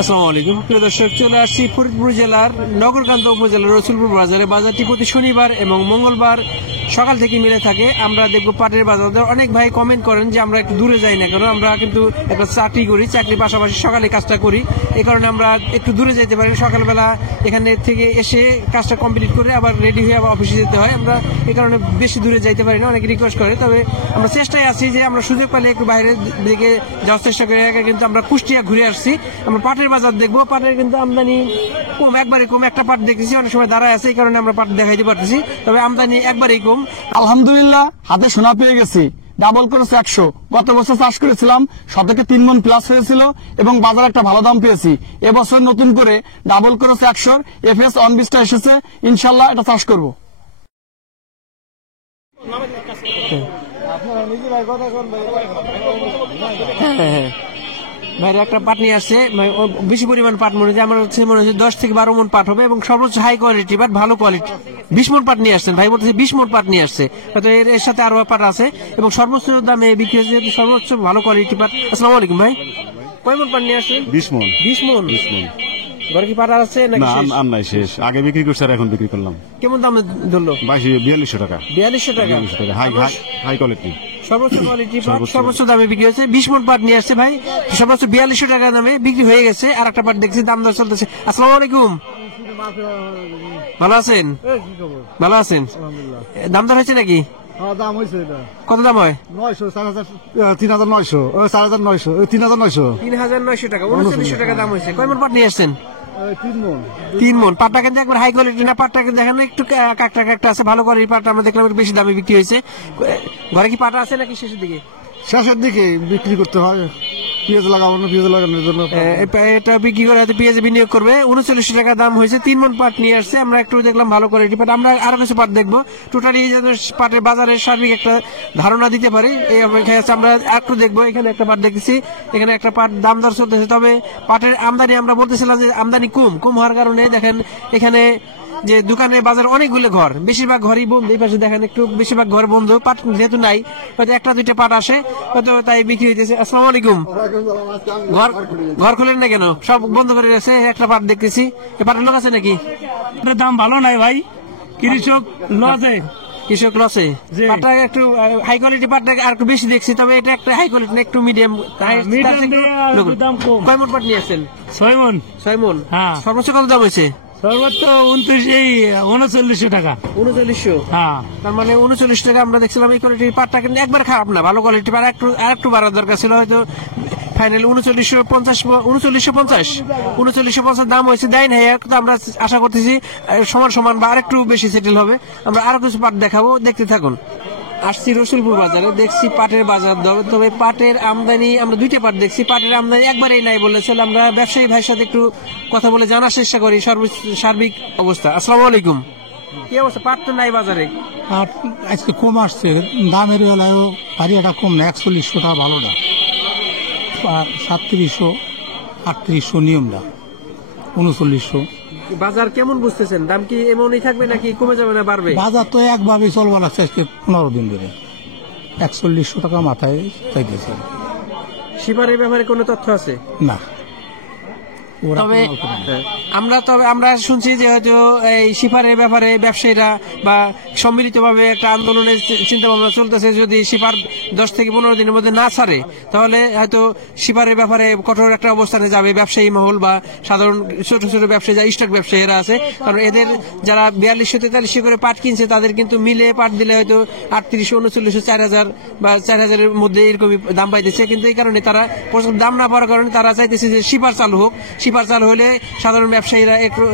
আসসালামু আলাইকুম প্রিয় দর্শক, চলে আসছি ফরিদপুর জেলার নগরকান্ত উপজেলার রসুলপুর বাজারে। বাজারটি প্রতি শনিবার এবং মঙ্গলবার সকাল থেকে মিলে থাকে। আমরা দেখবো পাটের বাজার। অনেক ভাই কমেন্ট করেন যে আমরা একটু দূরে যাই না কেন, আমরা কিন্তু একটা চাকরি করি, চাকরির পাশাপাশি সকালে কাজটা করি, এই কারণে আমরা একটু দূরে যেতে পারি। সকালবেলা এখানে থেকে এসে কাজটা কমপ্লিট করে আবার রেডি হয়ে আবার অফিসে যেতে হয়, আমরা এই কারণে বেশি দূরে যাইতে পারি না। অনেকে রিকোয়েস্ট করে, তবে আমরা চেষ্টায় আছি যে আমরা সুযোগ পেলে একটু বাইরের দিকে যাওয়ার চেষ্টা করি। কিন্তু আমরা কুষ্টিয়া ঘুরে আসছি, আমরা পাটের বাজার দেখবো। পাটের কিন্তু আমদানি কম, একবারে কম। একটা পাট দেখতেছি অনেক সময় দাঁড়ায় আছে, এই কারণে আমরা পাট দেখাইতে পারতেছি, তবে আমদানি একবারেই কম। আলহামদুলিল্লাহ হাতে সোনা পেয়ে গেছি। ডাবল ক্রস 100 গত বছর চাষ করেছিলাম, শতকে 3 মণ প্লাস হয়েছিল এবং বাজারে একটা ভালো দাম পেয়েছি। এবছর নতুন করে ডাবল ক্রস 100 FS 19টা এসেছে, ইনশাল্লাহ এটা চাষ করব। ভাইরা একটা পাট নিয়ে আসছে, বেশি পরিমাণ পাট মনে হচ্ছে, আমার হচ্ছে মনে হচ্ছে 10 থেকে 12 মণ পাট হবে এবং সর্বোচ্চ হাই কোয়ালিটি পাট, ভালো কোয়ালিটি। 20 মণ পাট নিয়ে আসছেন ভাই, বলতেছে 20 মণ পাট নিয়ে আসছে, হয়তো এর সাথে আরো পাট আছে এবং সর্বোচ্চ দামে বিক্রি হচ্ছে, সর্বোচ্চ ভালো কোয়ালিটি পাট। আসসালামু আলাইকুম ভাই, কয় মণ পাট নিয়ে আসছেন? 20 মণ। 20 মণ। ঘরে কি পাট আছে নাকি আর নাই, শেষ। আগে বিক্রি করছি আর এখন বিক্রি করলাম। কেমন দামে ধরলো? 4200 টাকা। 4200 টাকা, হাই কোয়ালিটি, সর্বোচ্চ কোয়ালিটি পাট, সর্বোচ্চ দামে বিক্রি হয়েছে। 20 মণ পাট নিয়ে আসছে ভাই, সর্বোচ্চ 4200 টাকা দামে বিক্রি হয়ে গেছে। আর একটা পাট দেখছি দাম দর চলতেছে। আসসালামু আলাইকুম, ভালো আছেন? ভালো আছেন? দাম দর হয়েছে নাকি? দাম হয়েছে, কত দাম হয়? 3900, 4900, 3900, 3900 টাকা, 3900 টাকা দাম হয়েছে। কয় মণ পাট নিয়ে আসছেন? 3 মণ। 3 মণ। পাটটা কিন্তু একবার হাই কোয়ালিটি না, পাটটা কিন্তু দেখেন একটু কাকটা কাকটা আছে, ভালো কোয়ালিটির পাটটা আমরা দেখলাম একটু বেশি দামে বিক্রি হয়েছে। ঘরে কি পাটা আছে নাকি শেষের দিকে? শেষের দিকে বিক্রি করতে হয়, পেঁয়াজ লাগানো, পেঁয়াজ লাগানোর জন্য এটা বিক্রি করে হয়তো পেঁয়াজে বিনিয়োগ করবে। 3900 টাকা দাম হয়েছে। 3 মণ পাট নিয়ে আসছে, আমরা একটু দেখলাম ভালো কোয়ালিটি পাট। আমরা আরো কিছু পাট দেখবো, টোটালি পাটের বাজারের সার্বিক একটা ধারণা দিতে পারি এই অপেক্ষায় আছে। আমরা একটু দেখবো, এখানে একটা পাট দেখতেছি, এখানে একটা পাট দাম দর চলতেছে, তবে পাটের আমদানি আমরা বলতেছিলাম যে আমদানি কম হওয়ার কারণে দেখেন এখানে যে দোকানে বাজার অনেকগুলো ঘর, বেশিরভাগ ঘরই বন্ধ। এই পাশে দেখেন একটু বেশিরভাগ ঘর বন্ধ, পাট যেহেতু নাই, হয়তো একটা দুইটা পাট আসে, হয়তো তাই বিক্রি হইতেছে। আসসালামু আলাইকুম, ঘর খুলেন না কেন? সব বন্ধ করে গেছে। একটা পাট দেখতেছি, এ পাটের লোক আছে নাকি? দাম ভালো নাই ভাই, কৃষক লসে। কৃষক লসে। পাটটা একটু হাই কোয়ালিটি পাটটা আর একটু বেশি দেখছি, তবে এটা একটা হাই কোয়ালিটি না, একটু মিডিয়াম। কয় মণ পাট নিয়ে আসছেন? 6 মণ। 6 মণ। হ্যাঁ। সর্বোচ্চ কত দাম হয়েছে? সর্বোচ্চ 3900 টাকা। 3900। হ্যাঁ, তার মানে 39 টাকা আমরা দেখছিলাম। এই কোয়ালিটির পাটটা কিন্তু একবার খারাপ না, ভালো কোয়ালিটি পাট। একটু বাড়ার দরকার ছিল, হয়তো ফাইনাল 3950 দাম হয়েছে। দেয় নাই, তো আমরা আশা করতেছি সমান বা আরেকটু বেশি সেটেল হবে। আমরা আরো কিছু পাট দেখাবো, দেখতে থাকুন। আসছি রসুলপুর বাজারে, দেখছি পাটের বাজার দর। তবে পাটের আমদানি আমরা দুইটা পাট দেখছি, পাটের আমদানি একবারেই নাই বললে চলে। আমরা ব্যবসায়ী ভাইয়ের সাথে একটু কথা বলে জানার চেষ্টা করি সার্বিক অবস্থা। আসসালামু আলাইকুম, কি অবস্থা? পাট তো নাই বাজারে। আজকে কম আসছে, দামের বেলায়ও পারিয়াটা কম না। 4100 টাকা ভালোটা, 3700, 3800 নিয়মটা, 3900। বাজার কেমন বুঝতেছেন? দাম কি এমনই থাকবে নাকি কমে যাবে না বাড়বে? বাজার তো একভাবে চলবে না, আজকে 15 দিন ধরে 4100 টাকা মাথায় চাইতেছে। শিপারের ব্যাপারে কোনো তথ্য আছে? না, তবে আমরা শুনছি যে হয়তো এই শিপারের ব্যাপারে ব্যবসায়ীরা বা সম্মিলিতভাবে একটা আন্দোলনের চিন্তা ভাবনা চলতেছে। যদি শিপার 10 থেকে 15 দিনের মধ্যে না ছাড়ে, তাহলে হয়তো শিপারের ব্যাপারে কঠোর একটা অবস্থানে যাবে ব্যবসায়ী মহল বা সাধারণ ছোট ছোট ব্যবসায়ী, যা স্টক ব্যবসায়ীরা আছে। কারণ এদের যারা 4200-4300 করে পাট কিনছে, তাদের কিন্তু মিলে পাট দিলে হয়তো 3800, 3900, 4000 বা 4000-এর মধ্যে এরকমই দাম পাইতেছে। কিন্তু এই কারণে তারা দাম না পাওয়ার কারণে তারা চাইতেছে যে শিপার চালু হোক। শিপার চালু হলে সাধারণ ব্যবসায়ীরা একটু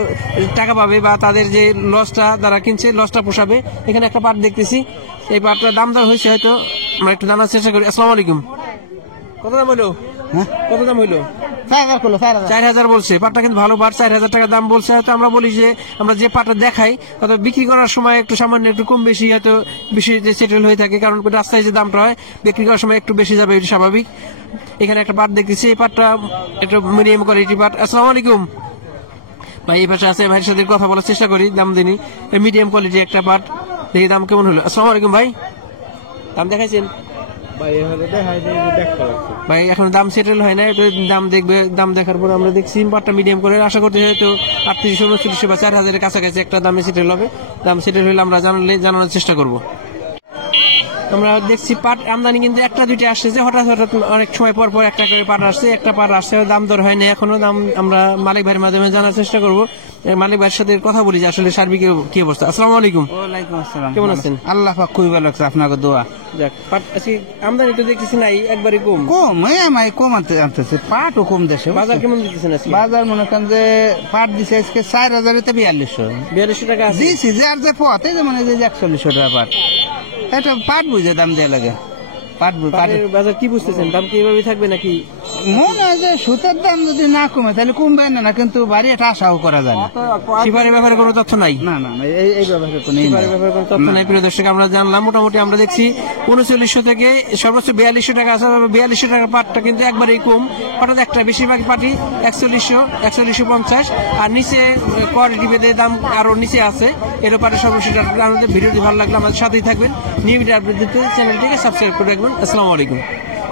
টাকা পাবে বা তাদের যে লসটা তারা কিনছে, লসটা পোষাবে। এখানে একটা পাট দেখতেছি, এই পাটটার দাম দর হয়েছে, হয়তো আমরা একটু জানার চেষ্টা করি। আসসালামু আলাইকুম, কত দাম হইলো? কত দাম হইলো? 4000 বলছে। পাটটা কিন্তু ভালো পাট, 4000 টাকা দাম বলছে। হয়তো আমরা বলি যে আমরা যে পাটটা দেখাই, হয়তো বিক্রি করার সময় একটু সামান্য একটু কম বেশি হয়তো বিষয়তে সেটেল হয়ে থাকে, কারণ রাস্তায় যে দামটা হয় বিক্রি করার সময় একটু বেশি যাবে, এটা স্বাভাবিক। এখানে একটা পাট দেখতেছি, এই পাটটা একটু মিডিয়াম কোয়ালিটি পাট। আসসালামু আলাইকুম ভাই, এই পাশে আছে, ভাইয়ের সাথে কথা বলার চেষ্টা করি। দাম দিনই, মিডিয়াম কোয়ালিটি একটা পাট, দেখি দাম কেমন হলো। আসসালামু আলাইকুম ভাই, দাম দেখাইছেন? ভাই এখন দাম সেটেল হয় না, একটু দাম দেখবে, দাম দেখার পর আমরা দেখছি পাটটা মিডিয়াম করে আশা করতে হয়তো 3800 3900 বা 4000 কাছাকাছি একটা দামে সেটেল হবে। দাম সেটেল হলে আমরা জানানোর চেষ্টা করব। আমরা দেখছি পাট আমদানি কিন্তু একটা দুইটা আসছে, যে হঠাৎ হঠাৎ অনেক সময় পর পর একটা করে পাট আসছে, একটা পাট আসছে, দাম দর হয়নি এখনো। দাম আমরা মালিক ভাইয়ের মাধ্যমে জানার চেষ্টা করব। মালিক ভাইয়ের সাথে কথা বলি যে আসলে সার্বিক কি অবস্থা। আসসালামু আলাইকুম। ওয়ালাইকুম আসসালাম। কেমন আছেন? আল্লাহ পাক খুবই ভালো লাগছে, আপনাকে দোয়া। যাক, পাট আজকে আমদানি তো দেখতেছি নাই, একবারই কম। কম আমায় কম আনতেছে, পাটও কম দেশে। বাজার কেমন দিতেছেন আজকে? বাজার মনে করেন যে পাট দিছে আজকে 4000 4200 4200 টাকা আছে। দিছি, যে আর যে পথে যে মানে যে 4100 টাকা পাট, এটা পাট বুঝে দাম দেওয়া লাগে। পাটের বাজার কি বুঝতেছেন? দাম কি এভাবেই থাকবে নাকি? মনে হয় যে সুতার দাম যদি না কমে তাহলে কমবে না, কিন্তু বাড়ি এটা আশাও করা যায় না। শিপারের ব্যাপারে কোনো তথ্য নাই? না না না, এই ব্যাপারে কোনো শিপারের ব্যাপারে কোনো তথ্য নাই। প্রিয় দর্শক, আমরা জানলাম মোটামুটি আমরা দেখছি 3900 থেকে সর্বোচ্চ 4200 টাকা আছে। 4200 টাকার পাটটা কিন্তু একবারেই কম, হঠাৎ একটা। বেশিরভাগ পাটি 4100 4150, আর নিচে কোয়ালিটি ভেদে দাম আরো নিচে আছে। এর পাটে সর্বোচ্চ আমাদের ভিডিওটি ভালো লাগলে আমাদের সাথেই থাকবেন। নিয়মিত আপডেট দিতে চ্যানেলটিকে সাবস্ক্রাইব করে রাখবেন। আসসালামু আলাইকুম।